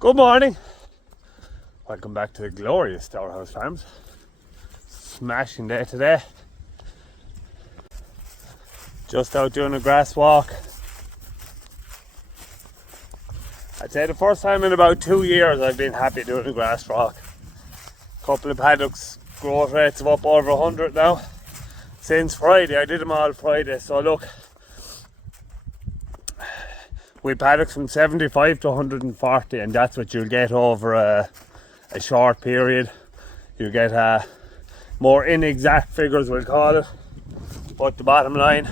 Good morning. Welcome back to the glorious Stourhouse Farms. Smashing day today. Just out doing a grass walk. I'd say the first time in about 2 years I've been happy doing a grass walk. Couple of paddocks, growth rates of up over 100 now. Since Friday, I did them all Friday, so look. We paddocks from 75 to 140, and that's what you'll get over a short period. You'll get more inexact figures, we'll call it. But the bottom line,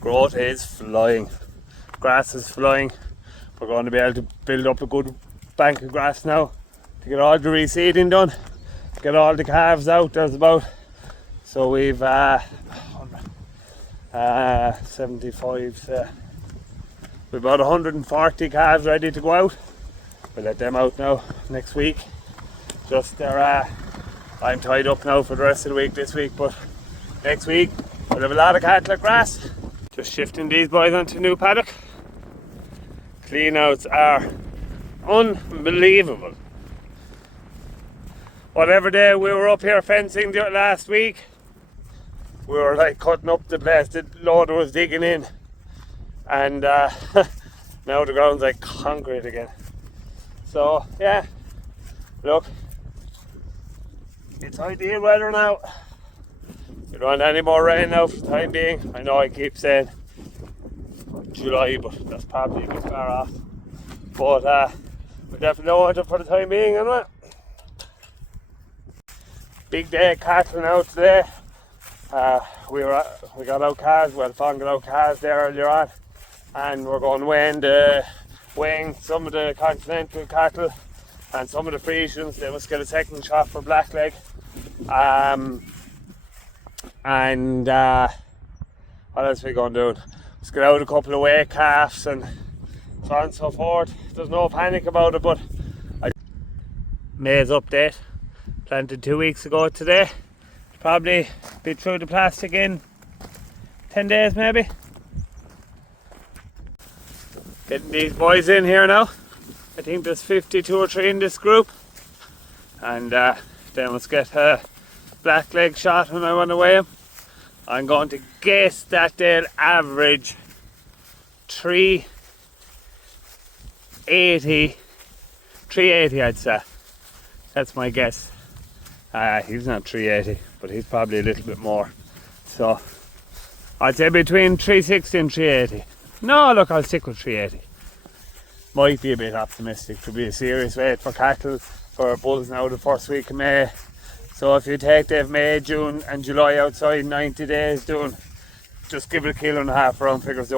growth is flying. Grass is flying. We're going to be able to build up a good bank of grass now to get all the reseeding done, get all the calves out. There's about, so we've 75, we've about 140 calves ready to go out. We'll let them out now next week. Just I'm tied up now for the rest of the week this week, but next week we'll have a lot of cattle at grass. Just shifting these boys onto a new paddock. Clean-outs are unbelievable. Whatever day we were up here fencing last week, we were like cutting up the place. The loader was digging in, and now the ground's like concrete again. So yeah, look, it's ideal weather now. We don't want any more rain now for the time being. I know I keep saying July, but that's probably a bit far off. But we definitely don't want it for the time being anyway. Big day of cattle now today. We got out calves, Fawn got out calves there earlier on, and we're going weighing some of the continental cattle and some of the Frisians. They must get a second shot for blackleg. What else are we going to do? Let's get out a couple of weigh calves and so on and so forth. There's no panic about it, but maize update. Planted 2 weeks ago today. Probably be through the plastic in 10 days maybe. Getting these boys in here now. I think there's 52 or 3 in this group. And then let's get a blackleg shot when I want to weigh them. I'm going to guess that they'll average 380 I'd say. That's my guess. He's not 380, but he's probably a little bit more. So I'd say between 360 and 380. No, look, I'll stick with 380. Might be a bit optimistic to be a serious weight for cattle, for bulls now the first week of May. So if you take they've May, June and July outside 90 days doing, just give it 1.5 kg round figures. They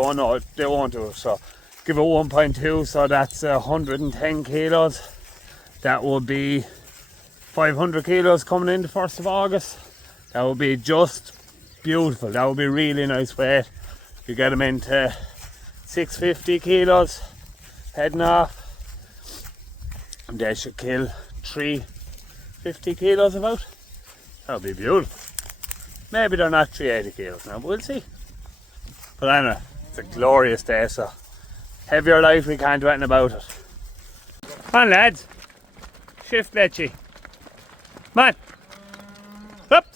won't do it. So give it 1.2, so that's 110 kilos. That would be 500 kilos coming in the 1st of August. That would be just beautiful. That would be really nice weight. You get them into 650 kilos heading off, and they should kill 350 kilos about. That would be beautiful. Maybe they're not 380 kilos now, but we'll see. But anyway, it's a glorious day, so heavier life, we can't do anything about it. Come on lads, shift Letchy. Come on. Up.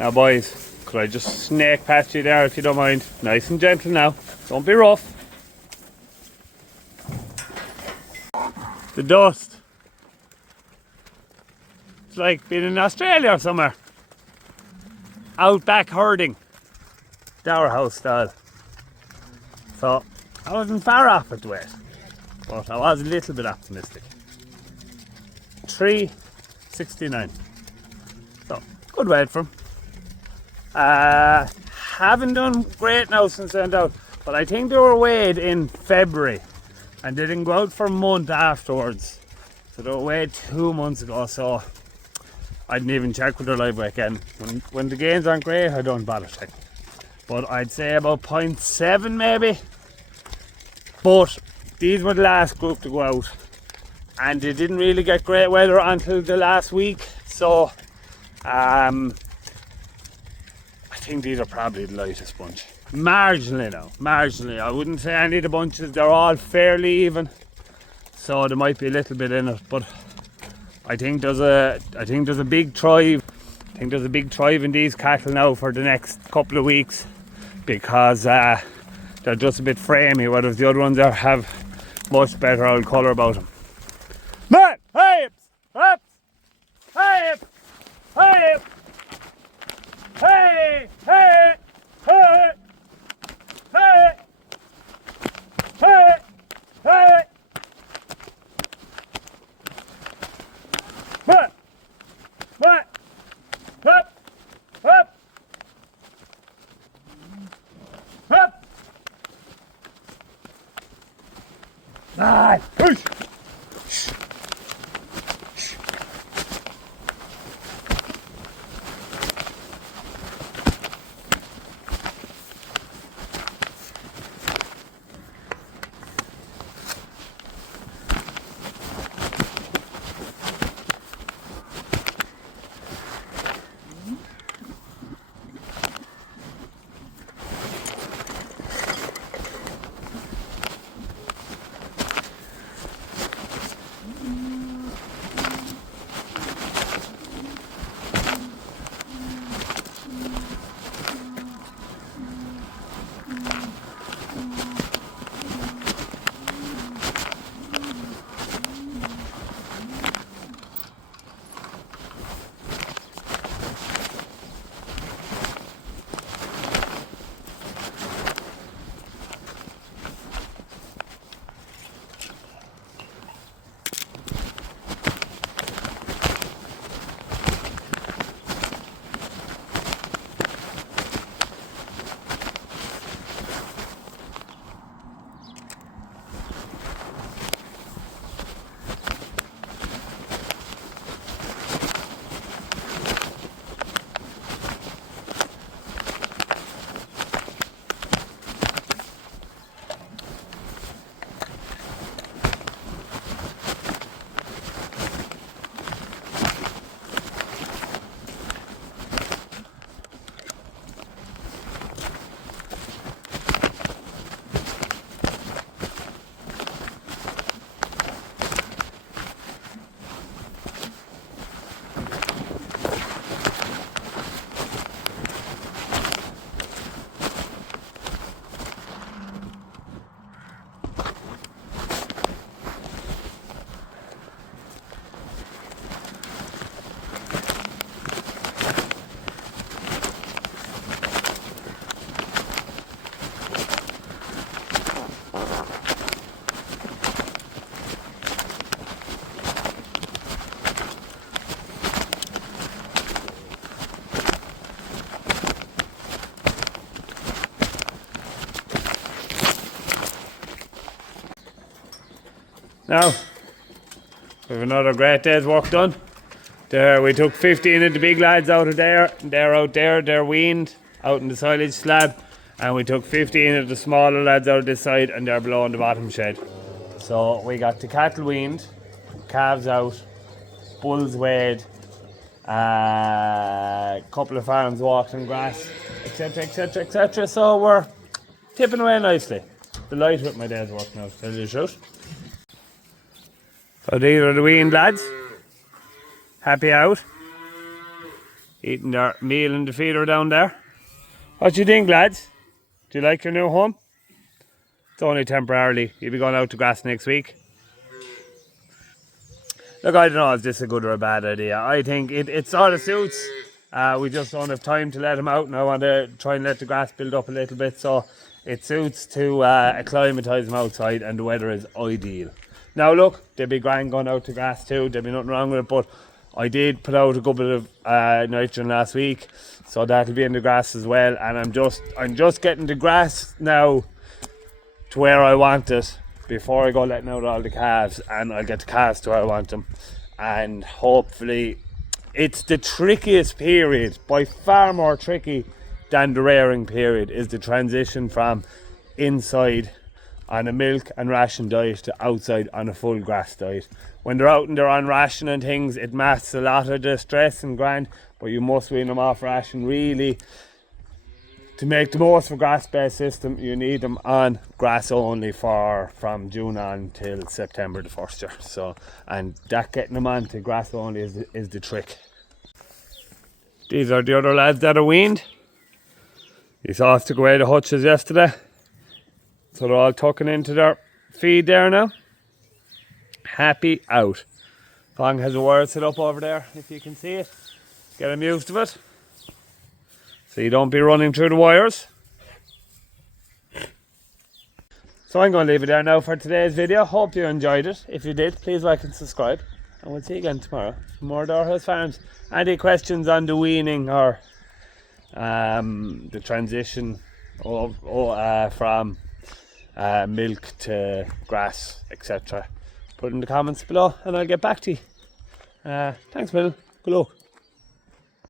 Now boys, could I just snake past you there if you don't mind? Nice and gentle now, don't be rough. The dust. It's like being in Australia or somewhere. Outback herding. Stourhouse style. So I wasn't far off at the weight, but I was a little bit optimistic. 369. So good weight for him. Haven't done great now since I went out, but I think they were weighed in February and they didn't go out for a month afterwards. So they were weighed 2 months ago, so I didn't even check with their live weight again. When the gains aren't great, I don't bother checking. But I'd say about 0.7 maybe. But these were the last group to go out, and they didn't really get great weather until the last week. So I think these are probably the lightest bunch. Marginally now, marginally. I wouldn't say any of the bunches, they're all fairly even. So there might be a little bit in it, but I think there's a big thrive. I think there's a big thrive in these cattle now for the next couple of weeks because they're just a bit framey, whereas the other ones have much better old colour about them. Man, hey, up, hey, hey, hey, hey, hey, hey, hey, hey. What? What? Up, up, up. Ah, push. Now, we have another great day's work done. There, we took 15 of the big lads out of there. They're out there, they're weaned out in the silage slab. And we took 15 of the smaller lads out of this side and they're below in the bottom shed. So we got the cattle weaned, calves out, bulls weighed, a couple of farms walked on grass, etc, etc, etc. So we're tipping away nicely. Delighted with my day's work now, to tell you the truth. So these are the weaned lads. Happy out. Eating their meal in the feeder down there. What do you think, lads? Do you like your new home? It's only temporarily. You'll be going out to grass next week. Look, I don't know if this is a good or a bad idea. I think it sort of suits. We just don't have time to let them out, and I want to try and let the grass build up a little bit. So it suits to acclimatise them outside, and the weather is ideal. Now look, they'd be grand going out to grass too. There'd be nothing wrong with it, but I did put out a couple of nitrogen last week, so that'll be in the grass as well. And I'm just getting the grass now to where I want it before I go letting out all the calves, and I'll get the calves to where I want them. And hopefully, it's the trickiest period, by far more tricky than the rearing period, is the transition from inside on a milk and ration diet to outside on a full grass diet. When they're out and they're on ration and things, it masks a lot of the stress and grind, but you must wean them off ration really to make the most of a grass-based system, you need them on grass only from June on till September the 1st year. So, and that getting them on to grass only is the trick. These are the other lads that are weaned. You saw us took away the hutches yesterday. So they're all tucking into their feed there now. Happy out. Fong has a wire set up over there, if you can see it. Get him used to it. So you don't be running through the wires. So I'm going to leave it there now for today's video. Hope you enjoyed it. If you did, please like and subscribe. And we'll see you again tomorrow for more Doorhouse Farms. Any questions on the weaning or the transition from milk to grass, etc., put in the comments below and I'll get back to you. Thanks, Bill. Good luck.